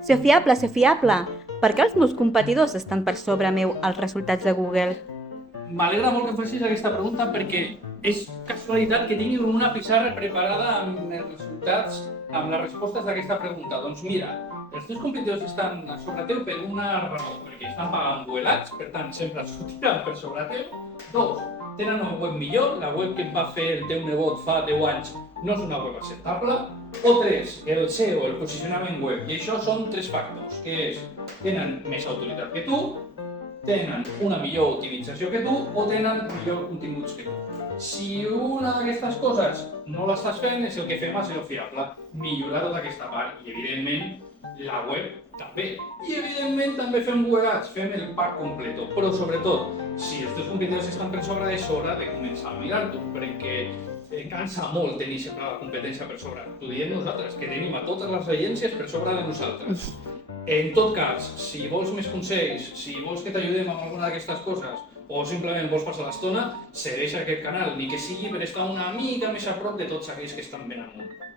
Ser fiable. Per què els meus competidors estan per sobre meu als resultats de Google? M'alegra molt que facis aquesta pregunta perquè és casualitat que tinguin una pissarra preparada amb els resultats, amb les respostes d'aquesta pregunta. Doncs mira, els teus competidors estan a sobre teu per una raó, perquè estan pagant Google Ads, per tant sempre sortiran per sobre teu. Dos, tenen una web millor, la web que em va fer el teu nebot fa 10 anys no és una web acceptable. O tres, el SEO, el posicionament web, i això són tres factors, que és, tenen més autoritat que tu, tenen una millor optimització que tu o tenen millor continguts que tu. Si una d'aquestes coses no l'estàs fent, és el que fem a SEO Fiable, millorar tota aquesta part i, evidentment, la web també. I, evidentment, també fem Google Ads, fem el pack completo. Però, sobretot, si els teus competidors estan per sobre, és hora de començar a mirar-t'ho, perquè cansa molt tenir sempre la competència per sobre. T'ho diem nosaltres, que tenim a totes les agències per sobre de nosaltres. En tot cas, si vols més consells, si vols que t'ajudem amb alguna d'aquestes coses, o simplement vols passar l'estona, segueix aquest canal, ni que sigui per estar una mica més a prop de tots aquells que estan ben amunt.